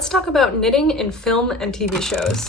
let's talk about knitting in film and TV shows.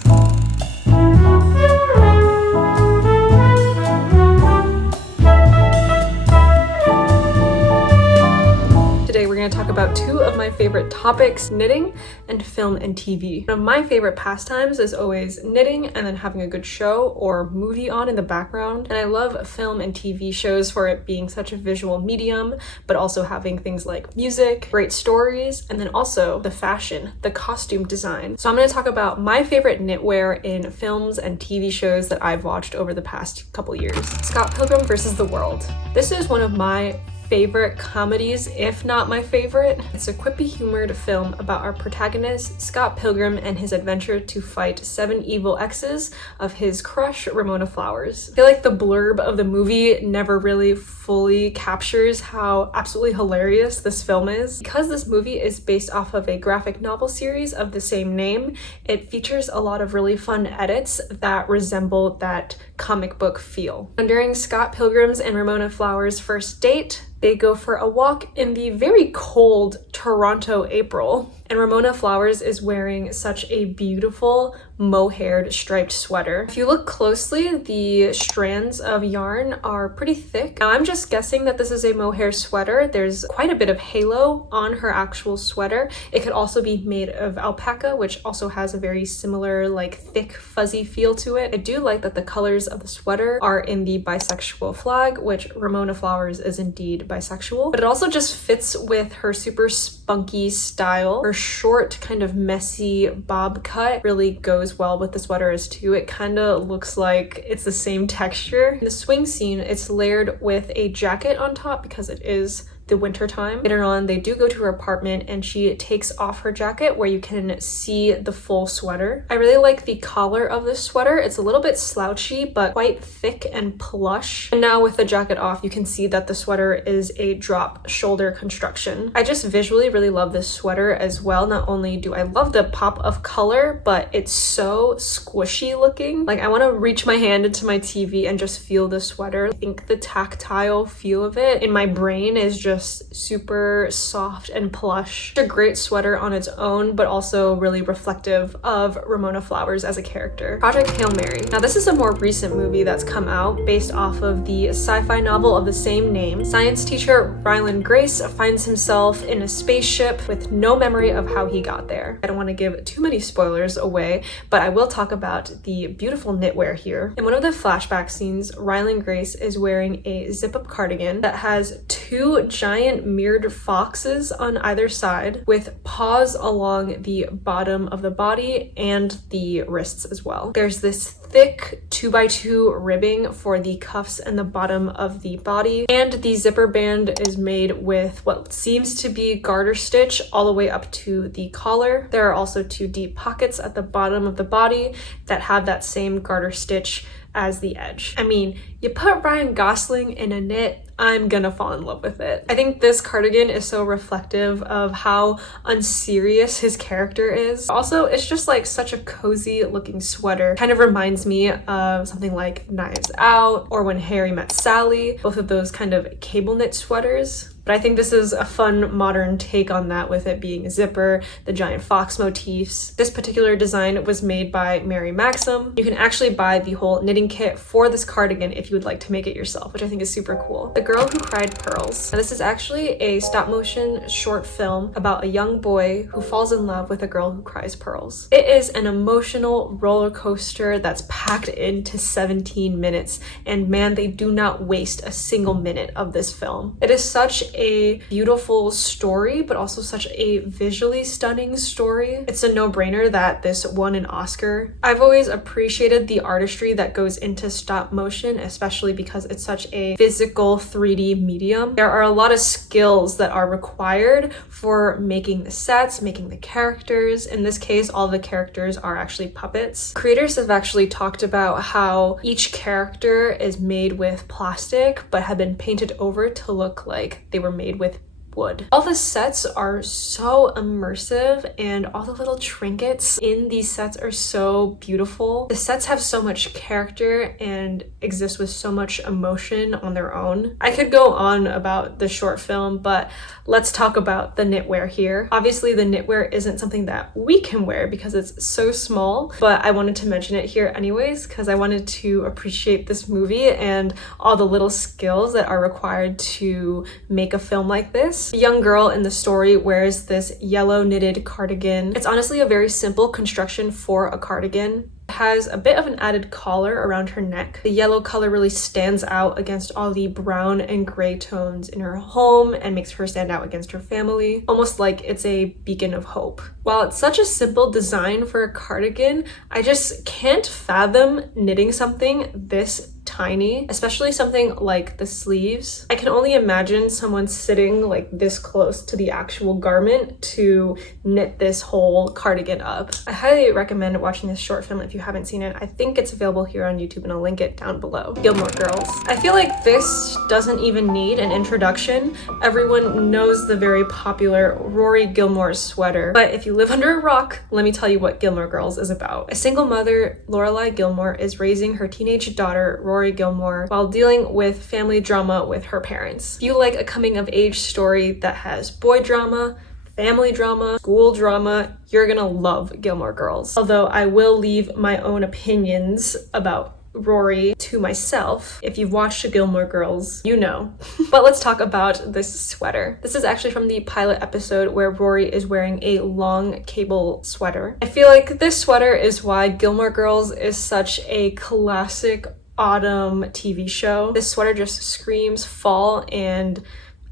Today we're going to talk about two of my favorite topics, knitting and film and TV. One of my favorite pastimes is always knitting and then having a good show or movie on in the background. And I love film and TV shows for it being such a visual medium, but also having things like music, great stories, and then also the fashion, the costume design. So I'm going to talk about my favorite knitwear in films and TV shows that I've watched over the past couple years. Scott Pilgrim versus the World. This is one of my favorite comedies, if not my favorite. It's a quippy humored film about our protagonist, Scott Pilgrim, and his adventure to fight 7 evil exes of his crush, Ramona Flowers. I feel like the blurb of the movie never really fully captures how absolutely hilarious this film is. Because this movie is based off of a graphic novel series of the same name, it features a lot of really fun edits that resemble that comic book feel. And during Scott Pilgrim's and Ramona Flowers' first date, they go for a walk in the very cold Toronto April, and Ramona Flowers is wearing such a beautiful mohaired striped sweater. If you look closely, the strands of yarn are pretty thick. Now I'm just guessing that this is a mohair sweater. There's quite a bit of halo on her actual sweater. It could also be made of alpaca, which also has a very similar like thick fuzzy feel to it. I do like that the colors of the sweater are in the bisexual flag, which Ramona Flowers is indeed bisexual, but it also just fits with her super spunky style. Her short kind of messy bob cut really goes well with the sweater as too. It kind of looks like it's the same texture. In the swing scene, it's layered with a jacket on top because it is the winter time. Later on, they do go to her apartment and she takes off her jacket where you can see the full sweater. I really like the collar of this sweater. It's a little bit slouchy, but quite thick and plush. And now with the jacket off, you can see that the sweater is a drop shoulder construction. I just visually really love this sweater as well. Not only do I love the pop of color, but it's so squishy looking. Like I want to reach my hand into my TV and just feel the sweater. I think the tactile feel of it in my brain is just super soft and plush. It's a great sweater on its own, but also really reflective of Ramona Flowers as a character. Project Hail Mary. Now this is a more recent movie that's come out based off of the sci-fi novel of the same name. Science teacher Ryland Grace finds himself in a spaceship with no memory of how he got there. I don't want to give too many spoilers away, but I will talk about the beautiful knitwear here. In one of the flashback scenes, Ryland Grace is wearing a zip-up cardigan that has 2 giant mirrored foxes on either side with paws along the bottom of the body and the wrists as well. There's this thick 2x2 ribbing for the cuffs and the bottom of the body, and the zipper band is made with what seems to be garter stitch all the way up to the collar. There are also 2 deep pockets at the bottom of the body that have that same garter stitch as the edge. I mean, you put Ryan Gosling in a knit, I'm gonna fall in love with it. I think this cardigan is so reflective of how unserious his character is. Also, it's just like such a cozy looking sweater. Kind of reminds me of something like Knives Out or When Harry Met Sally, both of those kind of cable knit sweaters. But I think this is a fun modern take on that with it being a zipper, the giant fox motifs. This particular design was made by Mary Maxim. You can actually buy the whole knitting kit for this cardigan if you would like to make it yourself, which I think is super cool. The Girl Who Cried Pearls. Now, this is actually a stop motion short film about a young boy who falls in love with a girl who cries pearls. It is an emotional roller coaster that's packed into 17 minutes, and man, they do not waste a single minute of this film. It is such a beautiful story, but also such a visually stunning story. It's a no-brainer that this won an Oscar. I've always appreciated the artistry that goes into stop motion, especially because it's such a physical 3D medium. There are a lot of skills that are required for making the sets, making the characters. In this case, all the characters are actually puppets. Creators have actually talked about how each character is made with plastic, but have been painted over to look like they were made with would. All the sets are so immersive and all the little trinkets in these sets are so beautiful. The sets have so much character and exist with so much emotion on their own. I could go on about the short film, but let's talk about the knitwear here. Obviously, the knitwear isn't something that we can wear because it's so small, but I wanted to mention it here anyways because I wanted to appreciate this movie and all the little skills that are required to make a film like this. The young girl in the story wears this yellow knitted cardigan. It's honestly a very simple construction for a cardigan. Has a bit of an added collar around her neck. The yellow color really stands out against all the brown and gray tones in her home and makes her stand out against her family, almost like it's a beacon of hope. While it's such a simple design for a cardigan, I just can't fathom knitting something this tiny, especially something like the sleeves. I can only imagine someone sitting like this close to the actual garment to knit this whole cardigan up. I highly recommend watching this short film if you haven't seen it. I think it's available here on YouTube and I'll link it down below. Gilmore Girls. I feel like this doesn't even need an introduction. Everyone knows the very popular Rory Gilmore sweater, but if you live under a rock, let me tell you what Gilmore Girls is about. A single mother, Lorelai Gilmore, is raising her teenage daughter, Rory Gilmore, while dealing with family drama with her parents. If you like a coming of age story that has boy drama, family drama, school drama, you're gonna love Gilmore Girls. Although I will leave my own opinions about Rory to myself. If you've watched Gilmore Girls, you know. But let's talk about this sweater. This is actually from the pilot episode where Rory is wearing a long cable sweater. I feel like this sweater is why Gilmore Girls is such a classic autumn TV show. This sweater just screams fall and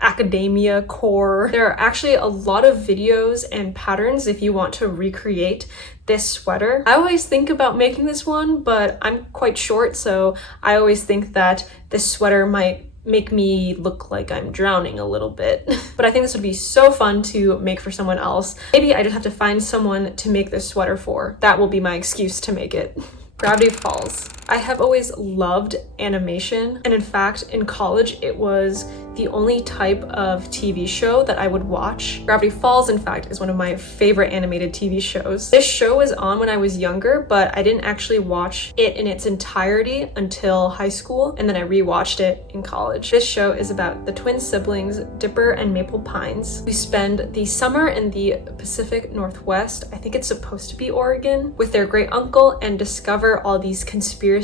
academia core. There are actually a lot of videos and patterns if you want to recreate this sweater. I always think about making this one, but I'm quite short, so I always think that this sweater might make me look like I'm drowning a little bit. But I think this would be so fun to make for someone else. Maybe I just have to find someone to make this sweater for. That will be my excuse to make it. Gravity Falls. I have always loved animation, and in fact, in college, it was the only type of TV show that I would watch. Gravity Falls, in fact, is one of my favorite animated TV shows. This show was on when I was younger, but I didn't actually watch it in its entirety until high school, and then I rewatched it in college. This show is about the twin siblings, Dipper and Maple Pines, who spend the summer in the Pacific Northwest, I think it's supposed to be Oregon, with their great uncle and discover all these conspiracies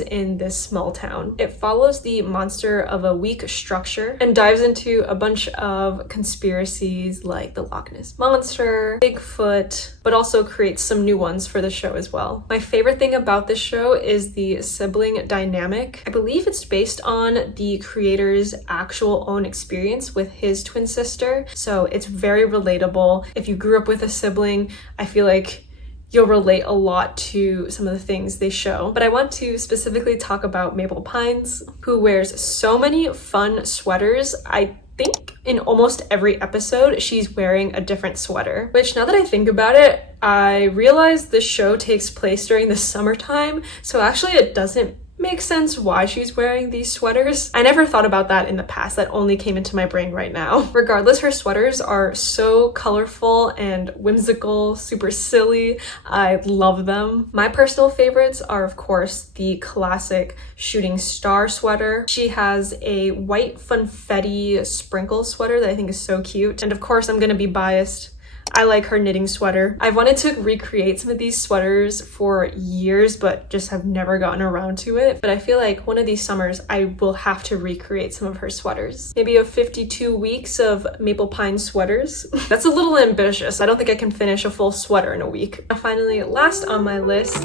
in this small town. It follows the monster of a weak structure and dives into a bunch of conspiracies like the Loch Ness Monster, Bigfoot, but also creates some new ones for the show as well. My favorite thing about this show is the sibling dynamic. I believe it's based on the creator's actual own experience with his twin sister, so it's very relatable. If you grew up with a sibling, I feel like you'll relate a lot to some of the things they show. But I want to specifically talk about Maple Pines, who wears so many fun sweaters. I think in almost every episode, she's wearing a different sweater, which now that I think about it, I realize this show takes place during the summertime. So actually it doesn't make sense why she's wearing these sweaters. I never thought about that in the past. That only came into my brain right now. Regardless, her sweaters are so colorful and whimsical, super silly. I love them. My personal favorites are, of course, the classic shooting star sweater. She has a white funfetti sprinkle sweater that I think is so cute. And of course, I'm gonna be biased. I like her knitting sweater. I've wanted to recreate some of these sweaters for years, but just have never gotten around to it. But I feel like one of these summers, I will have to recreate some of her sweaters. Maybe a 52 weeks of Maple Pine sweaters. That's a little ambitious. I don't think I can finish a full sweater in a week. And finally, last on my list,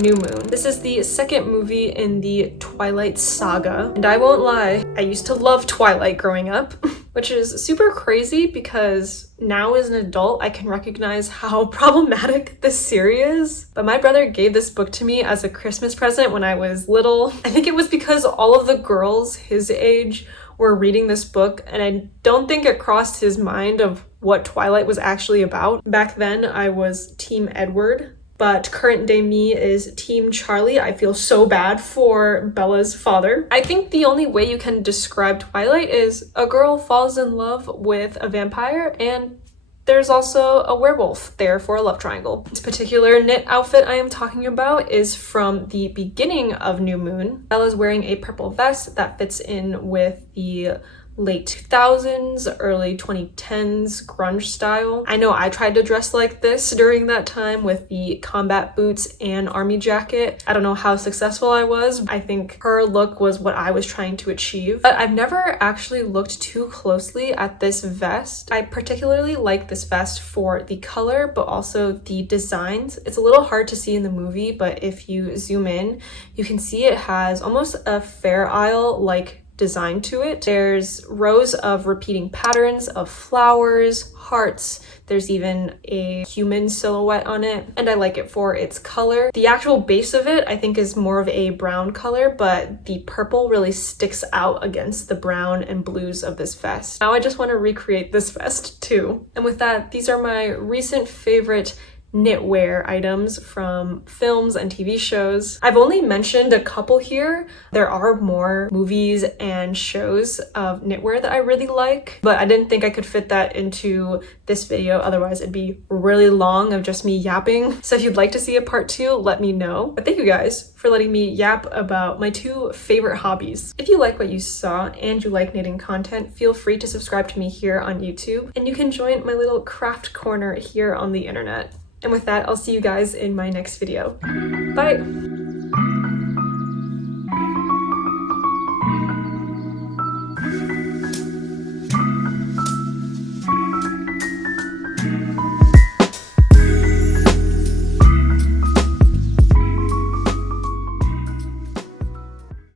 New Moon. This is the second movie in the Twilight saga. And I won't lie, I used to love Twilight growing up. Which is super crazy because now as an adult, I can recognize how problematic this series is. But my brother gave this book to me as a Christmas present when I was little. I think it was because all of the girls his age were reading this book, and I don't think it crossed his mind of what Twilight was actually about. Back then, I was Team Edward. but current day me is Team Charlie. I feel so bad for Bella's father. I think the only way you can describe Twilight is a girl falls in love with a vampire and there's also a werewolf there for a love triangle. This particular knit outfit I am talking about is from the beginning of New Moon. Bella's wearing a purple vest that fits in with the late 2000s, early 2010s grunge style. I know I tried to dress like this during that time with the combat boots and army jacket. I don't know how successful I was. I think her look was what I was trying to achieve, but I've never actually looked too closely at this vest. I particularly like this vest for the color, but also the designs. It's a little hard to see in the movie, but if you zoom in, you can see it has almost a Fair Isle-like design to it. There's rows of repeating patterns of flowers, hearts. There's even a human silhouette on it, and I like it for its color. The actual base of it I think is more of a brown color, but the purple really sticks out against the brown and blues of this vest. Now I just want to recreate this vest too. And with that, these are my recent favorite knitwear items from films and TV shows. I've only mentioned a couple here. There are more movies and shows of knitwear that I really like, but I didn't think I could fit that into this video, otherwise it'd be really long of just me yapping. So if you'd like to see a part 2, let me know. But thank you guys for letting me yap about my 2 favorite hobbies. If you like what you saw and you like knitting content, feel free to subscribe to me here on YouTube, and you can join my little craft corner here on the internet. And with that, I'll see you guys in my next video. Bye!